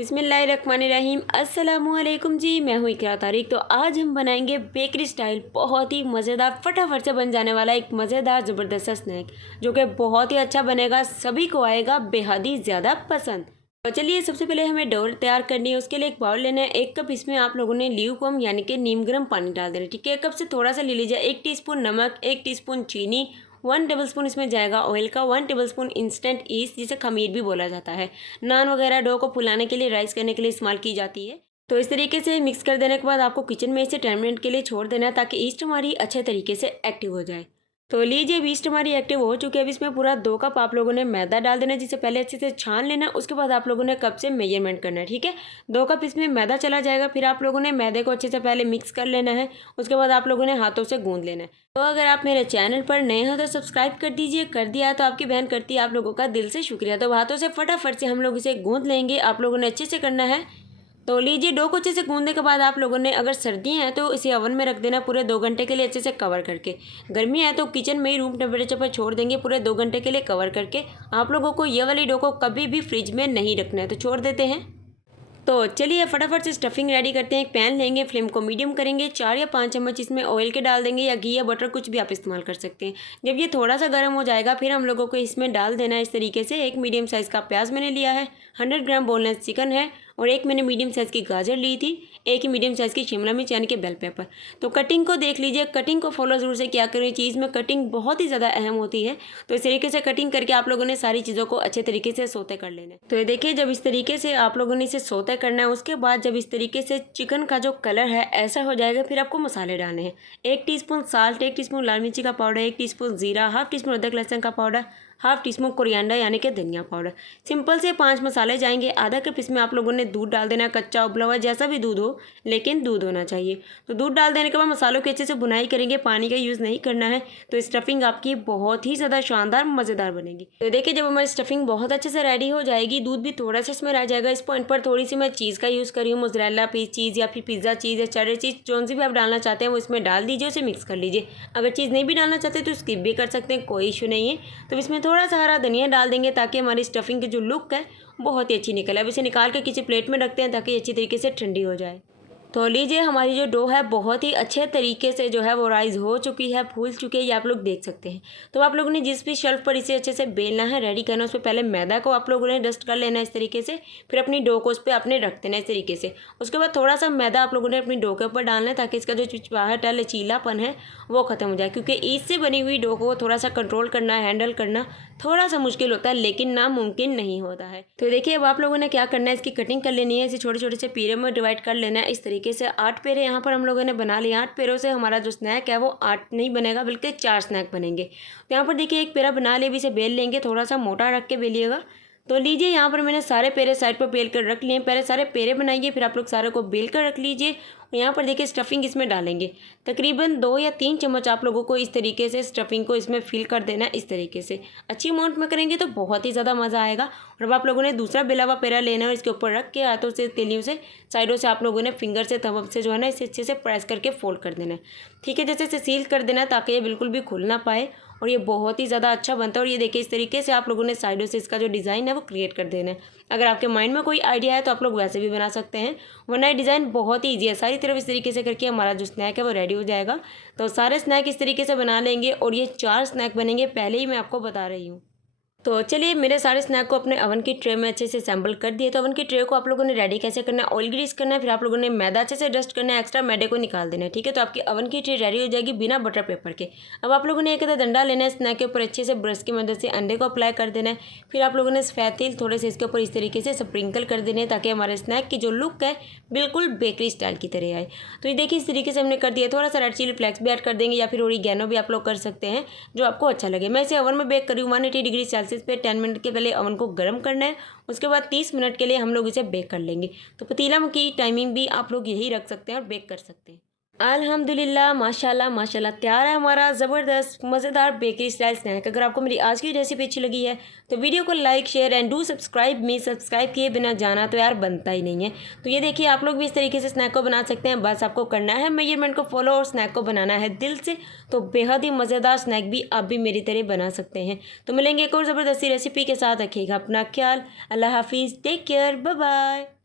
बिस्मिल्लाहिर्रहमानिर्रहीम अस्सलामुअलैकुम जी। मैं हूँ इकरा तारिक। तो आज हम बनाएंगे बेकरी स्टाइल बहुत ही मज़ेदार फटाफट से बन जाने वाला एक मज़ेदार ज़बरदस्त स्नैक जो कि बहुत ही अच्छा बनेगा, सभी को आएगा बेहद ही ज़्यादा पसंद। तो चलिए सबसे पहले हमें डो तैयार करनी है। उसके लिए एक बाउल लेना है। 1 कप इसमें आप लोगों ने ल्यूकवार्म यानी कि नीम गर्म पानी डाल देना। ठीक है, 1 कप से थोड़ा सा ले लीजिए। 1 टीस्पून नमक, 1 टीस्पून चीनी, 1 टेबलस्पून इसमें जाएगा ऑयल का, 1 टेबलस्पून इंस्टेंट ईस्ट जिसे खमीर भी बोला जाता है। नान वगैरह डो को फुलाने के लिए, राइस करने के लिए इस्तेमाल की जाती है। तो इस तरीके से मिक्स कर देने के बाद आपको किचन में इसे 10 मिनट के लिए छोड़ देना है ताकि ईस्ट हमारी अच्छे तरीके से एक्टिव हो जाए। तो लीजिए अब ईस्ट हमारी एक्टिव हो चुकी है। अब इसमें पूरा 2 कप आप लोगों ने मैदा डाल देना है जिसे पहले अच्छे से छान लेना है। उसके बाद आप लोगों ने कप से मेजरमेंट करना है। ठीक है, 2 कप इसमें मैदा चला जाएगा। फिर आप लोगों ने मैदे को अच्छे से पहले मिक्स कर लेना है। उसके बाद आप लोगों ने हाथों से गूंद लेना है। तो अगर आप मेरे चैनल पर नए हो तो सब्सक्राइब कर दीजिए। कर दिया तो आपकी बहन करती है, आप लोगों का दिल से शुक्रिया। तो हाथों से फटाफट से हम लोग इसे गूंद लेंगे। आप लोगों ने अच्छे से करना है। तो लीजिए डो को अच्छे से गूंदने के बाद आप लोगों ने, अगर सर्दियाँ हैं तो इसे ओवन में रख देना पूरे 2 घंटे के लिए अच्छे से कवर करके। गर्मी है तो किचन में ही रूम टेम्परेचर पर छोड़ देंगे पूरे 2 घंटे के लिए कवर करके। आप लोगों को ये वाली डो को कभी भी फ्रिज में नहीं रखना है, तो छोड़ देते हैं। तो चलिए फटाफट से स्टफिंग रेडी करते हैं। एक पैन लेंगे, फ्लेम को मीडियम करेंगे, 4 या 5 चम्मच इसमें ऑयल के डाल देंगे या घी या बटर कुछ भी आप इस्तेमाल कर सकते हैं। जब ये थोड़ा सा गर्म हो जाएगा फिर हम लोगों को इसमें डाल देना है इस तरीके से। 1 मीडियम साइज़ का प्याज मैंने लिया है, 100 ग्राम बोनलेस चिकन है और 1 मैंने मीडियम साइज़ की गाजर ली थी, 1 ही मीडियम साइज़ की शिमला मिर्च यानी कि बेल पेपर। तो कटिंग को देख लीजिए, कटिंग को फॉलो ज़रूर से क्या करें, चीज़ में कटिंग बहुत ही ज़्यादा अहम होती है। तो इस तरीके से कटिंग करके आप लोगों ने सारी चीज़ों को अच्छे तरीके से सोते कर लेना है। तो ये देखिए जब इस तरीके से आप लोगों ने इसे सोते करना है, उसके बाद जब इस तरीके से चिकन का जो कलर है ऐसा हो जाएगा फिर आपको मसाले डालने हैं। 1 टीस्पून साल्ट, 1 टीस्पून लाल मिर्ची का पाउडर, 1 टीस्पून जीरा, हाफ टीस्पून अदरक लहसुन का पाउडर, हाफ टीस्पून कोरिएंडर यानी कि धनिया पाउडर। सिंपल से 5 मसाले जाएंगे। आधा कप इसमें आप लोगों ने दूध डाल देना, कच्चा उबला हुआ जैसा भी दूध हो, लेकिन दूध होना चाहिए। तो दूध डाल देने के बाद मसालों की अच्छे से बुनाई करेंगे, पानी का यूज़ नहीं करना है। तो स्टफिंग आपकी बहुत ही ज़्यादा शानदार मज़ेदार बनेगी। तो देखिए जब हमारी स्टफिंग बहुत अच्छे से रेडी हो जाएगी, दूध भी थोड़ा सा इसमें रह जाएगा। इस पॉइंट पर थोड़ी सी मैं चीज़ का यूज़ करी हूँ, मोज़रेला पीस चीज़ या फिर पिज़्ज़ा चीज़ या चेडर चीज़, जो सी भी आप डालना चाहते हैं वो इसमें डाल दीजिए, उसे मिक्स कर लीजिए। अगर चीज़ नहीं भी डालना चाहते तो स्किप भी कर सकते हैं, कोई इशू नहीं है। तो इसमें थोड़ा सा हरा धनिया डाल देंगे ताकि हमारी स्टफिंग की जो लुक है बहुत ही अच्छी निकले। अब इसे निकाल कर किसी प्लेट में रखते हैं ताकि अच्छी तरीके से ठंडी हो जाए। तो लीजिए हमारी जो डो है बहुत ही अच्छे तरीके से जो है वो राइज हो चुकी है, फूल चुकी है, ये आप लोग देख सकते हैं। तो आप लोगों ने जिस भी शेल्फ पर इसे अच्छे से बेलना है, रेडी करना है, उस पर पहले मैदा को आप लोगों ने डस्ट कर लेना है इस तरीके से। फिर अपनी डो को उस पर अपने रख देना इस तरीके से। उसके बाद थोड़ा सा मैदा आप लोगों ने अपनी डो के ऊपर डालना है ताकि इसका जो चिपचिपाहट है, लचीलापन है वो ख़त्म हो जाए। क्योंकि ईस्ट से बनी हुई डो को थोड़ा सा कंट्रोल करना, हैंडल करना थोड़ा सा मुश्किल होता है लेकिन नामुमकिन नहीं होता है। तो देखिए अब आप लोगों ने क्या करना है, इसकी कटिंग कर लेनी है। इसे छोटे छोटे से पेड़ों में डिवाइड कर लेना है इस तरीके से। 8 पेड़े यहाँ पर हम लोगों ने बना लिए। 8 पेड़ों से हमारा जो स्नैक है वो 8 नहीं बनेगा बल्कि 4 स्नैक बनेंगे। तो यहाँ पर देखिए एक पेड़ा बना लिया, इसे बेल लेंगे, थोड़ा सा मोटा रख के बेलिएगा। तो लीजिए यहाँ पर मैंने सारे पेड़े साइड पर बेल कर रख लिए। पहले सारे पेड़े बनाइए, फिर आप लोग सारे को बेल कर रख लीजिए। और यहाँ पर देखिए स्टफिंग इसमें डालेंगे। तकरीबन 2 या 3 चम्मच आप लोगों को इस तरीके से स्टफिंग को इसमें फिल कर देना है इस तरीके से। अच्छी अमाउंट में करेंगे तो बहुत ही ज़्यादा मज़ा आएगा। और अब आप लोगों ने दूसरा बेला हुआ पेड़ा लेना है और इसके ऊपर रख के हाथों से, तेलियों से, साइडों से आप लोगों ने फिंगर से, थंब से जो है ना इसे अच्छे से प्रेस करके फोल्ड कर देना है। ठीक है, जैसे इसे सील कर देना है ताकि ये बिल्कुल भी खुल ना पाए और ये बहुत ही ज़्यादा अच्छा बनता है। और ये देखिए इस तरीके से आप लोगों ने साइडों से इसका जो डिज़ाइन है वो क्रिएट कर देना है। अगर आपके माइंड में कोई आइडिया है तो आप लोग वैसे भी बना सकते हैं, वरना ये डिज़ाइन बहुत ही ईजी है। सारी तरफ इस तरीके से करके हमारा जो स्नैक है वो रेडी हो जाएगा। तो सारे स्नैक इस तरीके से बना लेंगे और ये 4 स्नैक बनेंगे, पहले ही मैं आपको बता रही हूँ। तो चलिए मेरे सारे स्नैक को अपने अवन की ट्रे में अच्छे से असेंबल कर दिए। तो अवन की ट्रे को आप लोगों ने रेडी कैसे करना है, ऑयल ग्रीस करना है, फिर आप लोगों ने मैदा अच्छे से डस्ट करना है, एक्स्ट्रा मैदे को निकाल देना है। ठीक है, तो आपकी अवन की ट्रे रेडी हो जाएगी बिना बटर पेपर के। अब आप लोगों ने एक डंडा लेना है, स्नैक के ऊपर अच्छे से ब्रश की मदद से अंडे को अप्लाई कर देना है। फिर आप लोगों ने सफ़ेद तिल थोड़े से इसके ऊपर इस तरीके से स्प्रिंकल कर देने ताकि हमारे स्नैक की जो लुक है बिल्कुल बेकरी स्टाइल की तरह आए। तो ये देखिए इस तरीके से हमने कर दिया। थोड़ा सा रेड चिली फ्लेक्स भी ऐड कर देंगे या फिर ओरिगैनो भी आप लोग कर सकते हैं, जो आपको अच्छा लगे। मैं इसे ओवन में बेक करी हूँ 180 डिग्री सेल्सियस पे। 10 मिनट के पहले ओवन को गर्म करना है, उसके बाद 30 मिनट के लिए हम लोग इसे बेक कर लेंगे। तो पतीला की टाइमिंग भी आप लोग यही रख सकते हैं और बेक कर सकते हैं। अल्हम्दुलिल्लाह माशाल्लाह माशाल्लाह तैयार है हमारा ज़बरदस्त मज़ेदार बेकरी स्टाइल स्नैक। अगर आपको मेरी आज की रेसिपी अच्छी लगी है तो वीडियो को like, share and do subscribe me. Subscribe किए बिना जाना तो यार बनता ही नहीं है। तो ये देखिए आप लोग भी इस तरीके से स्नैक को बना सकते हैं। बस आपको करना है मेजरमेंट को फॉलो और स्नैक को बनाना है दिल से। तो बेहद ही मज़ेदार स्नैक भी आप भी मेरी तरह बना सकते हैं। तो मिलेंगे एक और ज़बरदस्ती रेसिपी के साथ। रखिएगा अपना ख्याल। अल्लाह हाफिज़, टेक केयर, बाय बाय।